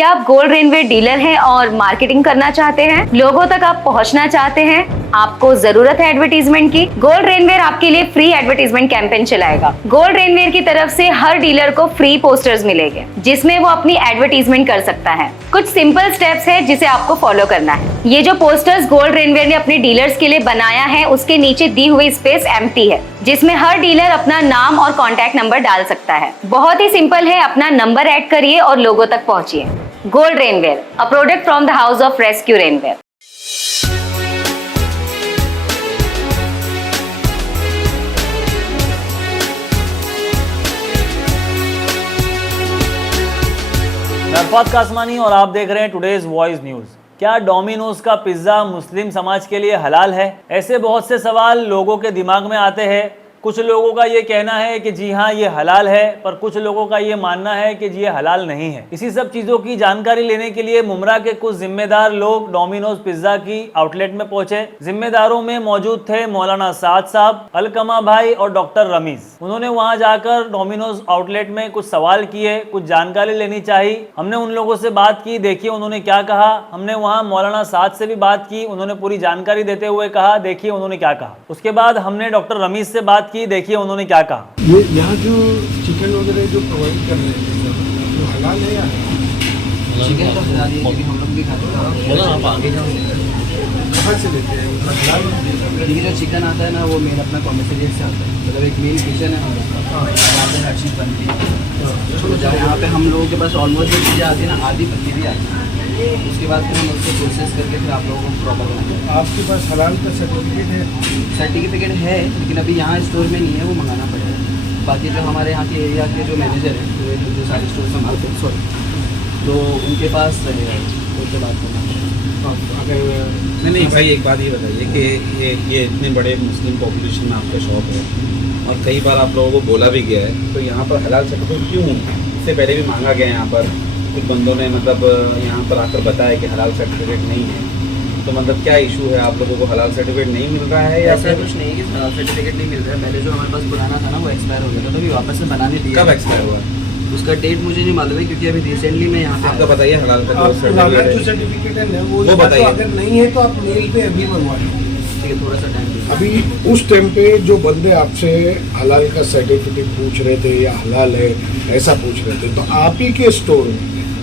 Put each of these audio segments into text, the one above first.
क्या आप gold रेनवेयर dealer हैं और मार्केटिंग करना चाहते हैं? लोगों तक आप पहुंचना चाहते हैं? आपको जरूरत है एडवर्टीजमेंट की? गोल्ड रेनवेयर आपके लिए फ्री एडवर्टीजमेंट कैंपेन चलाएगा। गोल्ड रेनवेयर की तरफ से हर डीलर को फ्री पोस्टर्स मिलेंगे जिसमें वो अपनी एडवर्टीजमेंट कर सकता है। कुछ सिंपल स्टेप्स है जिसे आपको फॉलो करना है। ये जो पोस्टर्स गोल्ड रेनवेयर ने अपने डीलर्स के लिए बनाया है उसके नीचे दी हुई स्पेस एम्प्टी है जिसमें हर डीलर अपना नाम और कॉन्टैक्ट नंबर डाल सकता है। बहुत ही सिंपल है, अपना नंबर ऐड करिए और लोगों तक पहुंचिए। Gold rainwear, a product from the house of rescue rainwear. मैं अरफात कासमानी और आप देख रहे हैं टुडेज वॉइस न्यूज। क्या डोमिनोज का पिज्जा मुस्लिम समाज के लिए हलाल है? ऐसे बहुत से सवाल लोगों के दिमाग में आते हैं। कुछ लोगों का ये कहना है कि जी हाँ ये हलाल है, पर कुछ लोगों का ये मानना है कि जी ये हलाल नहीं है। इसी सब चीज़ों की जानकारी लेने के लिए मुमरा के कुछ जिम्मेदार लोग डोमिनोज पिज्जा की आउटलेट में पहुंचे। जिम्मेदारों में मौजूद थे मौलाना साद साहब, अलकमा भाई और डॉक्टर रमीज। उन्होंने वहां जाकर डोमिनोज आउटलेट में कुछ सवाल किए, कुछ जानकारी लेनी चाहिए। हमने उन लोगों से बात की, देखिए उन्होंने क्या कहा। हमने वहाँ मौलाना साद से भी बात की, उन्होंने पूरी जानकारी देते हुए कहा, देखिए उन्होंने क्या कहा। उसके बाद हमने डॉक्टर रमीज से बात की, देखिए उन्होंने क्या कहा। ये यहाँ जो चिकन वगैरह जो प्रोवाइड कर रहे हैं वो हलाल है या चिकन तो हलाल है क्योंकि हम लोग भी खाते हैं। बोलो आप आगे जाओ। कहाँ से लेते हैं हलाल? देखिए जो चिकन आता है ना वो मेन अपना कॉमर्शियल से आता है, मतलब एक मेन किचन है हम लोग का, यहाँ पे हर चीज़ बनती है। तो जब यहाँ पे हम लोगों के पास ऑलमोस्ट जो चीज़ें आती है ना आधी पत्ती भी आती है, उसके बाद फिर हम उसको प्रोसेस करके फिर आप लोगों को प्रॉपर बनाते हैं। आपके पास हलाल का सर्टिफिकेट है? सर्टिफिकेट है लेकिन अभी यहाँ स्टोर में नहीं है, वो मंगाना पड़ेगा। बाकी जो हमारे यहाँ के एरिया के जो मैनेजर हैं जो सारे स्टोर संभालते हैं सॉरी, तो उनके पास उनसे बात करना पड़ेगा। अगर नहीं भाई एक बात ये बताइए कि ये इतने बड़े मुस्लिम पॉपुलेशन में आपका शॉप है और कई बार आप लोगों को बोला भी गया है, तो यहाँ पर हलाल सर्टिफिकेट क्यों? इससे पहले भी मांगा गया यहाँ पर, कुछ बंदों ने मतलब यहाँ पर आकर बताया कि हलाल सर्टिफिकेट नहीं है। तो मतलब क्या इशू है, आप लोगों को हलाल सर्टिफिकेट नहीं मिल रहा है या ऐसा कुछ नहीं कि हलाल सर्टिफिकेट नहीं मिल रहा है। पहले जो हमारे पास पुराना था ना वो एक्सपायर हो गया था, तो अभी वापस से बनाने दिया। कब एक्सपायर हुआ? उसका डेट मुझे नहीं मालूम है क्योंकि अभी रिसेंटली मैं यहाँ पे आपका बताइए हलाल का जो सर्टिफिकेट है ना वो बताइए। अगर नहीं है तो आप मेल पे अभी मंगवा लीजिए। ठीक है, थोड़ा सा टाइम दीजिए। अभी उस टाइम पे जो बंदे आपसे हलाल का सर्टिफिकेट पूछ रहे थे या हलाल है ऐसा पूछ रहे थे, तो आप ही के स्टोर में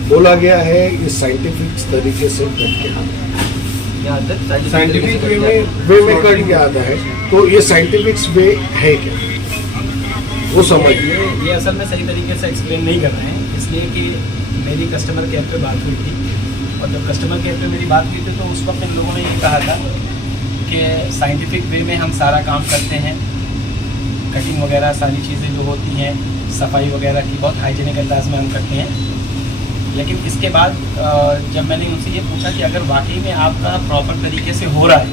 बोला गया है ये साइंटिफिक तरीके से कट के आता है, साइंटिफिक वे में कट के आता है। तो ये साइंटिफिक वे है क्या, वो समझिए। ये असल में सही तरीके से एक्सप्लेन नहीं कर रहे हैं, इसलिए कि मेरी कस्टमर केयर पे बात हुई थी और जब कस्टमर केयर पे मेरी बात हुई थी तो उस वक्त इन लोगों ने ये कहा था कि साइंटिफिक वे में हम सारा काम करते हैं, कटिंग वगैरह सारी चीज़ें जो होती हैं, सफाई वगैरह की बहुत हाइजीनिक अंदाज में हम करते हैं। लेकिन इसके बाद जब मैंने उनसे ये पूछा कि अगर वाकई में आपका प्रॉपर तरीके से हो रहा है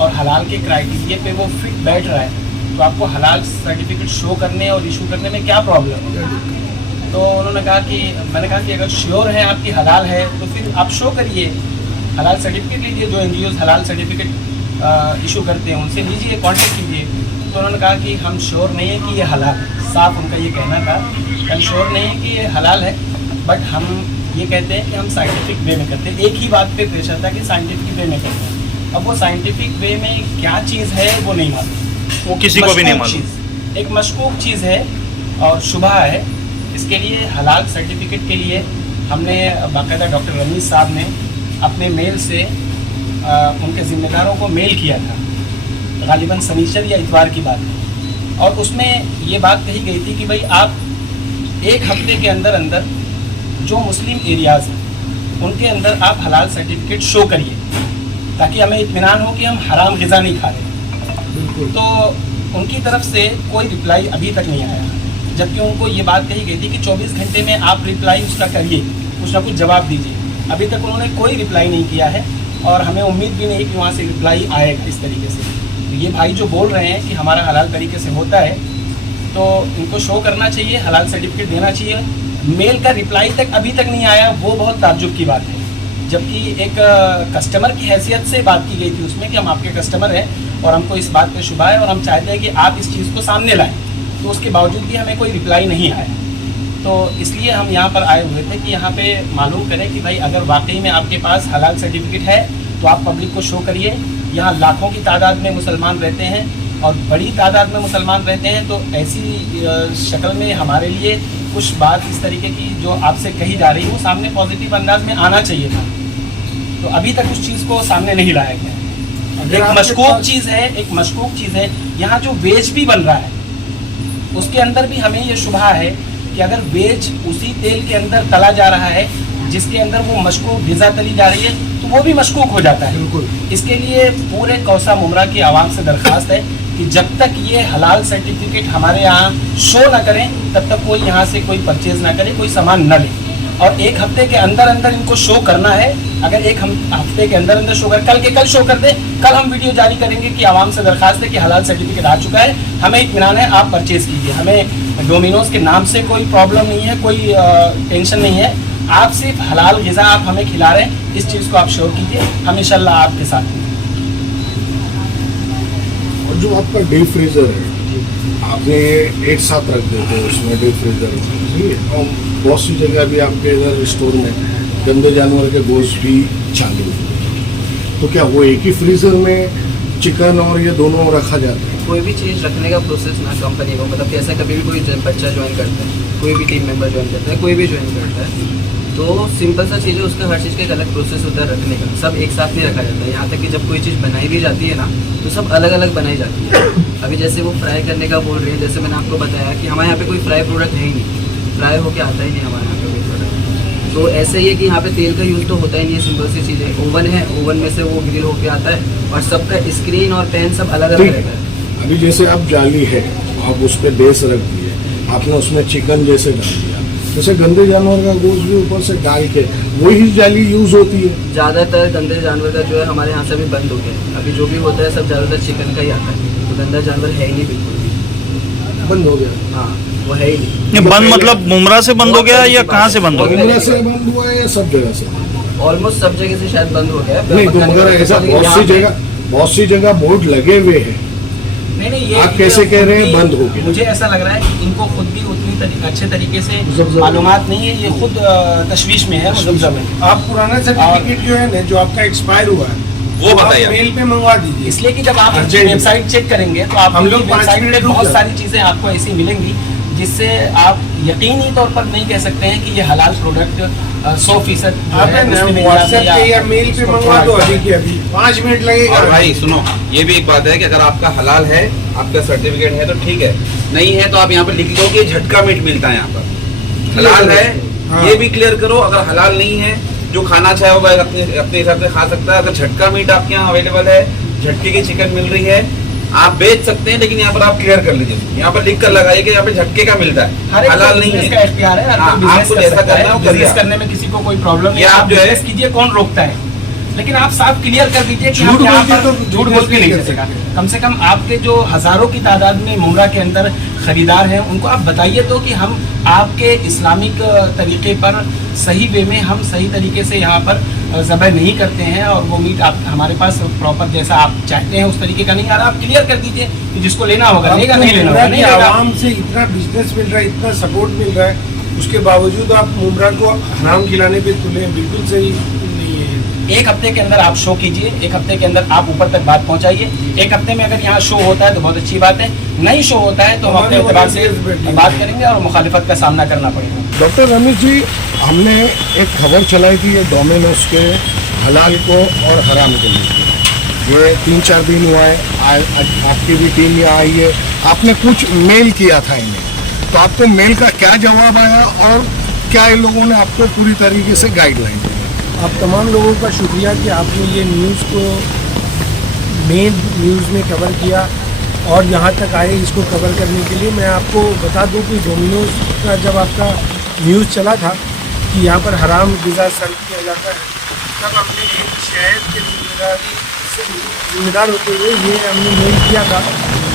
और हलाल के क्राइटेरिया पे वो फिट बैठ रहा है तो आपको हलाल सर्टिफिकेट शो करने और इशू करने में क्या प्रॉब्लम है? तो उन्होंने कहा कि मैंने कहा कि अगर श्योर है आपकी हलाल है तो फिर आप शो करिए, हलाल सर्टिफिकेट लीजिए। जो NGOs हलाल सर्टिफिकेट इशू करते हैं उनसे लीजिए, कॉन्टेक्ट कीजिए। तो उन्होंने कहा कि हम श्योर नहीं है कि ये हलाल है, साफ उनका ये कहना था, हम श्योर नहीं है कि ये हलाल है, बट हम ये कहते हैं कि हम साइंटिफिक वे में करते हैं। एक ही बात पे प्रेशर था कि साइंटिफिक वे में करते हैं। अब वो साइंटिफिक वे में क्या चीज़ है वो नहीं मालूम, वो किसी को भी नहीं मालूम। एक मशकूक चीज़ है और शुबह है। इसके लिए हलाल सर्टिफिकेट के लिए हमने बाकायदा डॉक्टर रमीज साहब ने अपने मेल से उनके ज़िम्मेदारों को मेल किया था, गालिबन शनिचर या इतवार की बात है, और उसमें ये बात कही गई थी कि भाई आप एक हफ्ते के अंदर अंदर जो मुस्लिम एरियाज़ हैं उनके अंदर आप हलाल सर्टिफिकेट शो करिए ताकि हमें इत्मीनान हो कि हम हराम ग़िज़ा नहीं खा रहे। तो उनकी तरफ से कोई रिप्लाई अभी तक नहीं आया, जबकि उनको ये बात कही गई थी कि 24 घंटे में आप रिप्लाई उसका करिए, कुछ ना कुछ जवाब दीजिए। अभी तक उन्होंने कोई रिप्लाई नहीं किया है और हमें उम्मीद भी नहीं कि वहाँ से रिप्लाई आएगा इस तरीके से। तो ये भाई जो बोल रहे हैं कि हमारा हलाल तरीके से होता है तो इनको शो करना चाहिए, हलाल सर्टिफिकेट देना चाहिए। मेल का रिप्लाई तक अभी तक नहीं आया, वो बहुत ताज्जुब की बात है। जबकि एक कस्टमर की हैसियत से बात की गई थी उसमें कि हम आपके कस्टमर हैं और हमको इस बात पे शुबा है और हम चाहते हैं कि आप इस चीज़ को सामने लाएं, तो उसके बावजूद भी हमें कोई रिप्लाई नहीं आया। तो तो इसलिए हम यहाँ पर आए हुए थे कि यहाँ पे मालूम करें कि भाई अगर वाकई में आपके पास हलाल सर्टिफिकेट है तो आप पब्लिक को शो करिए। यहाँ लाखों की तादाद में मुसलमान रहते हैं और बड़ी तादाद में मुसलमान रहते हैं, तो ऐसी शक्ल में हमारे लिए कुछ बात इस तरीके की जो आपसे कही जा रही हो सामने पॉजिटिव अंदाज में आना चाहिए था, तो अभी तक उस चीज़ को सामने नहीं लाया गया। एक मशकूक चीज़ है यहाँ जो वेज भी बन रहा है उसके अंदर भी हमें ये शुबा है कि अगर वेज उसी तेल के अंदर तला जा रहा है जिसके अंदर वो मशकूक ग़िज़ा तली जा रही है तो वो भी मशकूक हो जाता है। बिल्कुल। इसके लिए पूरे कौसा मुमरा की आवाम से दरख्वास्त है कि जब तक ये हलाल सर्टिफिकेट हमारे यहाँ शो ना करें तब तक कोई यहाँ से कोई परचेज़ ना करे, कोई सामान न ले, और एक हफ्ते के अंदर अंदर इनको शो करना है। अगर एक हफ्ते के अंदर अंदर शो कर कल शो कर दे, कल हम वीडियो जारी करेंगे कि आवाम से दरख्वास्त है कि हलाल सर्टिफिकेट आ चुका है, हमें इत्मीनान है, आप परचेज़ कीजिए। हमें डोमिनोज के नाम से कोई प्रॉब्लम नहीं है, कोई टेंशन नहीं है, आप सिर्फ हलाल ग़िज़ा आप हमें खिला रहे हैं, इस चीज़ को आप शो कीजिए, हम इंशाल्लाह आपके साथ हैं। और जो आपका डीप फ्रीजर है आपने एक साथ रख देते हैं उसमें डीप फ्रीजर, ठीक है, और बहुत सी जगह भी आपके इधर स्टोर में गंदे जानवर के गोश्त भी चालू है, तो क्या वो एक ही फ्रीजर में चिकन और ये दोनों रखा जाता है? कोई भी चीज़ रखने का प्रोसेस ना कंपनी को, मतलब कैसा कभी भी कोई बच्चा ज्वाइन करता है, कोई भी टीम मेंबर ज्वाइन करता है, कोई भी ज्वाइन करता है, तो सिंपल सा चीज़ है, उसका हर चीज़ का एक अलग प्रोसेस होता है रखने का, सब एक साथ नहीं रखा जाता है। यहाँ तक कि जब कोई चीज़ बनाई भी जाती है ना तो सब अलग अलग बनाई जाती है। अभी जैसे वो फ्राई करने का बोल रहे हैं, जैसे मैंने आपको बताया कि हमारे यहाँ पे कोई फ्राई प्रोडक्ट है ही नहीं, फ्राई होके आता ही नहीं हमारे यहाँ पे कोई प्रोडक्ट। तो ऐसे ही है कि यहाँ पे तेल का यूज़ तो होता ही नहीं है, सिंपल सी चीज़ है, ओवन है, ओवन में से वो ग्रिल होके आता है और सबका स्क्रीन और पैन सब अलग अलग रहता है। अभी जैसे आप जाली है आप उस पर बेस रख दिए, आपने उसमें चिकन जैसे डाल दिया, जैसे गंदे जानवर का गोश्त भी ऊपर से डाल के वही जाली यूज होती है। ज़्यादातर गंदे जानवर का जो है हमारे यहाँ से भी बंद हो गया है, अभी जो भी होता है सब ज़्यादातर चिकन का ही आता है, तो गंदा जानवर है ही नहीं, बिल्कुल भी बंद हो गया। हाँ वो है ही नहीं। ये बंद मतलब मुमरा से बंद हो गया या कहाँ से बंद हो गया? गुमरा से बंद हुआ है या सब जगह से? ऑलमोस्ट सब जगह से शायद बंद हो गया है। नहीं गुमरा ऐसा बहुत सी जगह बोर्ड लगे हुए हैं। नहीं ये आप कैसे कह रहे हैं बंद हो गया? मुझे ऐसा लग रहा है कि इनको खुद भी उतनी अच्छे तरीके से मालूमात नहीं है, ये खुद तशवीश में है, मुजब्जब है। आप पुराना सर्टिफिकेट जो है ना जो आपका एक्सपायर हुआ है वो बताइए, मेल पे मंगवा दीजिए। इसलिए कि जब आप वेबसाइट चेक करेंगे तो आप हम लोग वेबसाइट 5 पे मिनट बहुत रुक सारी चीज़ें आपको ऐसी मिलेंगी जिससे आप यकीनी तौर पर नहीं कह सकते हैं कि ये हलाल प्रोडक्ट 100% आप व्हाट्सएप पे या मेल पे मंगवा दो अभी की अभी, 5 मिनट लगेगा। और भाई सुनो, ये भी एक बात है कि अगर आपका हलाल है, आपका सर्टिफिकेट है तो ठीक है, नहीं है तो आप यहाँ पर लिख दो कि झटका मीट मिलता है यहाँ पर। हलाल है हाँ। ये भी क्लियर करो, अगर हलाल नहीं है जो खाना चाहे वो अपने हिसाब से खा सकता है। अगर झटका मीट आपके यहाँ अवेलेबल है, झटके की चिकन मिल रही है, आप बेच सकते हैं, लेकिन यहाँ पर आप क्लियर कर लीजिए, यहाँ पर लिख कर लगाइए कि यहाँ पे झटके का मिलता है, हलाल नहीं है। इसका इख्तियार है, हाँ, आपको जैसा करना है वो करिए। बिजनेस करने में किसी को कोई प्रॉब्लम नहीं ये है, आप आप जो है- बिजनेस कीजिए, कौन रोकता है, लेकिन आप साफ क्लियर कर दीजिए कि झूठ आप यहाँ बोल के पर तो झूठ बोल के नहीं कर सका। कम से कम आपके जो हजारों की तादाद में मुमरा के अंदर खरीदार हैं उनको आप बताइए तो कि हम आपके इस्लामिक तरीके पर सही वे में हम सही तरीके से यहाँ पर ज़बह नहीं करते हैं और वो मीट आप हमारे पास प्रॉपर जैसा आप चाहते हैं उस तरीके का नहीं आ रहा। आप क्लियर कर दीजिए कि जिसको लेना होगा लेगा, नहीं लेना होगा नहीं लेगा। आवाम से इतना बिजनेस मिल रहा है, इतना सपोर्ट मिल रहा है, उसके बावजूद आप मुमरा को हराम खिलाने पे तुले हैं, बिल्कुल सही नहीं है। एक हफ्ते के अंदर आप शो कीजिए, एक हफ्ते के अंदर आप ऊपर तक बात पहुंचाइए। एक हफ्ते में अगर यहाँ शो होता है तो बहुत अच्छी बात है, नहीं शो होता है तो हम अपने एतबार से बात करेंगे और मुखालिफत का सामना करना पड़ेगा। डॉक्टर रमेश जी, हमने एक खबर चलाई थी ये डोमिनोज के हलाल को और हराम को लेकर, ये 3-4 दिन हुआ है, आपकी भी टीम यहाँ आई है, आपने कुछ मेल किया था इन्हें, तो आपको मेल का क्या जवाब आया और क्या इन लोगों ने आपको पूरी तरीके से गाइडलाइन दी? आप तमाम लोगों का शुक्रिया कि आपने ये न्यूज़ को मेन न्यूज़ में कवर किया और यहाँ तक आए इसको कवर करने के लिए। मैं आपको बता दूं कि डोमिनोज का जब आपका न्यूज़ चला था कि यहाँ पर हराम ग़िज़ा सर्व किया जाता है, तब हमने एक शहर के जिम्मेदार होते हुए ये हमने मेल किया था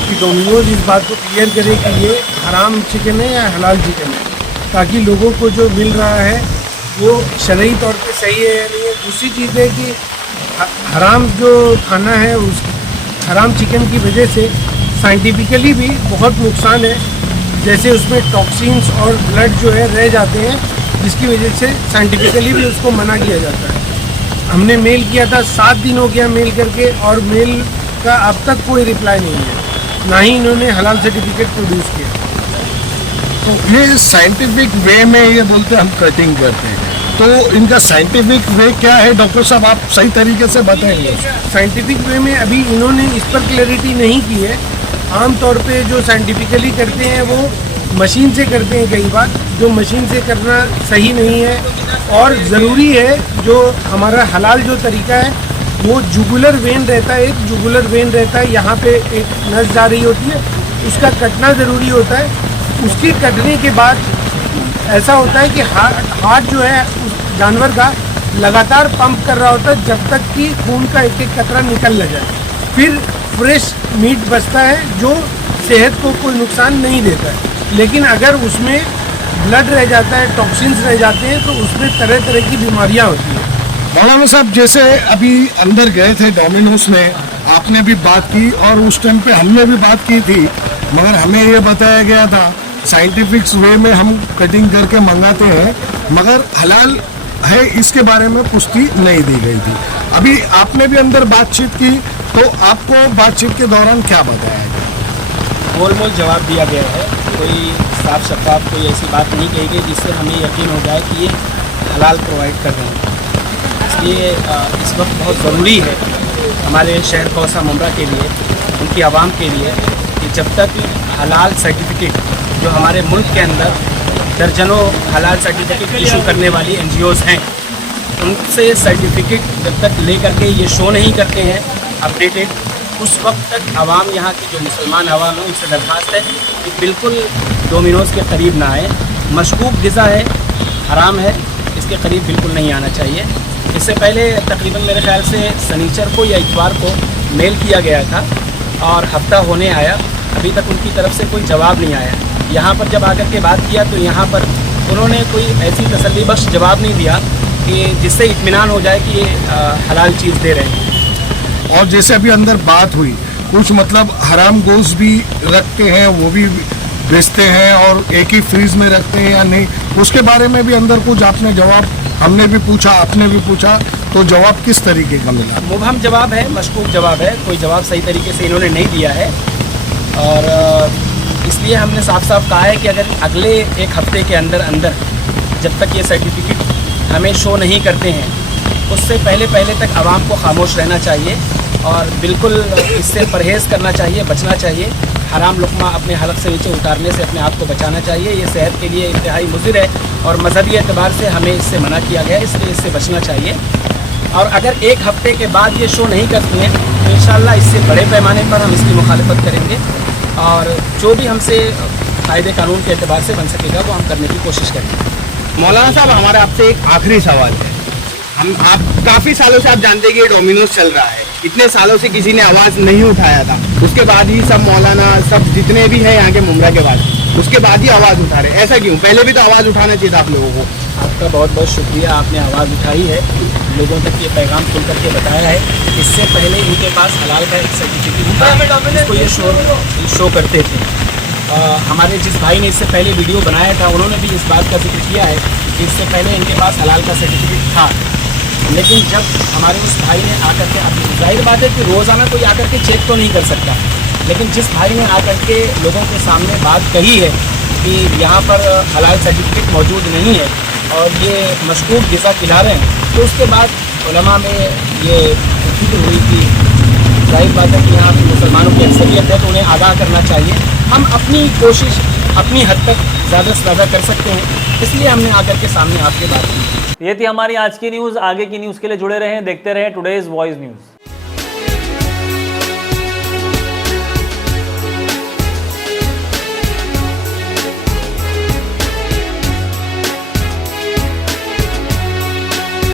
कि डोमिनोज इस बात को क्लियर करे कि ये हराम चिकन है या हलाल चिकन है, ताकि लोगों को जो मिल रहा है वो शरई तौर पे सही है या नहीं है। दूसरी चीज़ है कि हराम जो खाना है उस हराम चिकन की वजह से साइंटिफिकली भी बहुत नुकसान है। जैसे उसमें टॉक्सिन्स और ब्लड जो है रह जाते हैं, जिसकी वजह से साइंटिफिकली भी उसको मना किया जाता है। हमने मेल किया था, 7 दिन हो गया मेल करके, और मेल का अब तक कोई रिप्लाई नहीं है, ना ही इन्होंने हलाल सर्टिफिकेट प्रोड्यूस किया। तो ये साइंटिफिक वे में ये बोलते हम कटिंग करते हैं, तो इनका साइंटिफिक वे क्या है डॉक्टर साहब, आप सही तरीके से बताएंगे? साइंटिफिक वे में अभी इन्होंने इस पर क्लैरिटी नहीं की है। आमतौर पे जो साइंटिफिकली करते हैं वो मशीन से करते हैं, कई बार जो मशीन से करना सही नहीं है। और ज़रूरी है जो हमारा हलाल जो तरीका है वो जुगुलर वेन रहता है, एक जुगुलर वेन रहता है, यहाँ पे एक नस जा रही होती है, उसका कटना ज़रूरी होता है। उसके कटने के बाद ऐसा होता है कि हार्ट जो है उस जानवर का लगातार पंप कर रहा होता है जब तक कि खून का एक एक कतरा निकल न जाए। फिर फ्रेश मीट बचता है जो सेहत को कोई नुकसान नहीं देता है। लेकिन अगर उसमें ब्लड रह जाता है, टॉक्सिन्स रह जाते हैं, तो उसमें तरह तरह की बीमारियां होती हैं। मौलाना साहब, जैसे अभी अंदर गए थे डोमिनोज में, आपने भी बात की और उस टाइम पे हमने भी बात की थी, मगर हमें ये बताया गया था साइंटिफिक वे में हम कटिंग करके मंगाते हैं, मगर हलाल है इसके बारे में पुष्टि नहीं दी गई थी। अभी आपने भी अंदर बातचीत की, तो आपको बातचीत के दौरान क्या बताया गया? गोल मोल जवाब दिया गया है, कोई साफ शफाफ कोई ऐसी बात नहीं कही गई जिससे हमें यकीन हो जाए कि ये हलाल प्रोवाइड कर रहे हैं। इसलिए इस वक्त बहुत ज़रूरी है हमारे शहर कौसा मुमरा के लिए, उनकी आवाम के लिए, कि जब तक हलाल सर्टिफिकेट जो हमारे मुल्क के अंदर दर्जनों हलाल सर्टिफिकेट इशू करने वाली NGOs हैं, उनसे सर्टिफिकेट जब तक ले करके ये शो नहीं करते हैं अपडेटेड, उस वक्त तक आवाम, यहाँ की जो मुसलमान आवाम है, उनसे दरख्वास्त है कि बिल्कुल डोमिनोज़ के करीब ना आए। मशकूक ग़िज़ा है, हराम है, इसके करीब बिल्कुल नहीं आना चाहिए। इससे पहले तकरीबन मेरे ख्याल से शनिचर को या इतवार को मेल किया गया था और हफ्ता होने आया, अभी तक उनकी तरफ से कोई जवाब नहीं आया। यहाँ पर जब आकर के बात किया तो यहाँ पर उन्होंने कोई ऐसी तसल्ली बख्श जवाब नहीं दिया कि जिससे इत्मीनान हो जाए कि ये हलाल चीज़ दे रहे हैं। और जैसे अभी अंदर बात हुई, कुछ मतलब हराम गोश्त भी रखते हैं, वो भी बेचते हैं, और एक ही फ्रीज में रखते हैं या नहीं, उसके बारे में भी अंदर कुछ आपने जवाब, हमने भी पूछा, आपने भी पूछा, तो जवाब किस तरीके का मिला? मुबहम जवाब है, मशकूक जवाब है, कोई जवाब सही तरीके से इन्होंने नहीं दिया है। और इसलिए हमने साफ साफ कहा है कि अगर अगले एक हफ्ते के अंदर अंदर जब तक ये सर्टिफिकेट हमें शो नहीं करते हैं, उससे पहले तक आवाम को खामोश रहना चाहिए और बिल्कुल इससे परहेज़ करना चाहिए, बचना चाहिए। हराम लुक़मा अपने हलक से नीचे उतारने से अपने आप को बचाना चाहिए। ये सेहत के लिए इंतहाई मुज़िर है और मजहबी एतबार से हमें इससे मना किया गया है, इसलिए इससे बचना चाहिए। और अगर एक हफ्ते के बाद ये शो नहीं करती हैं तो इंशाअल्लाह इससे बड़े पैमाने पर हम इसकी मुखालफत करेंगे और जो भी हमसे कायदे कानून के एतबार से बन सकेगा वो हम करने की कोशिश करेंगे। मौलाना साहब, हमारा आपसे एक आखिरी सवाल है। आप काफ़ी सालों से आप जानते हैं कि ये डोमिनोज चल रहा है, इतने सालों से किसी ने आवाज़ नहीं उठाया था, उसके बाद ही सब मौलाना सब जितने भी हैं यहाँ के मुमरा के बाद, उसके बाद ही आवाज़ उठा रहे, ऐसा क्यों? पहले भी तो आवाज़ उठाना चाहिए था आप लोगों को। आपका बहुत बहुत शुक्रिया, आपने आवाज़ उठाई है, लोगों तक ये पैगाम खुल करके बताया है। इससे पहले इनके पास हलाल का एक सर्टिफिकेट था, इसको ये शो करते थे। हमारे जिस भाई ने इससे पहले वीडियो बनाया था उन्होंने भी इस बात का जिक्र किया है कि इससे पहले इनके पास हलाल का सर्टिफिकेट था, लेकिन जब हमारे उस भाई ने आकर के, अब जाहिर बात है कि रोज़ाना कोई आकर के चेक तो नहीं कर सकता, लेकिन जिस भाई ने आकर के लोगों के सामने बात कही है कि यहाँ पर हलाल सर्टिफिकेट मौजूद नहीं है और ये मशकूक ग़िज़ा खिला रहे हैं, तो उसके बाद उलमा में ये फिक्र हुई कि जाहिर बात है कि यहाँ की मुसलमानों की अक्सरियत है तो उन्हें आगाह करना चाहिए। हम अपनी कोशिश अपनी हद तक ज़्यादा से ज़्यादा कर सकते हैं, इसलिए हमने आकर के सामने आपके बात की। ये थी हमारी आज की न्यूज़। आगे की न्यूज़ के लिए जुड़े रहें, देखते रहें टुडेज़ वॉइस न्यूज़।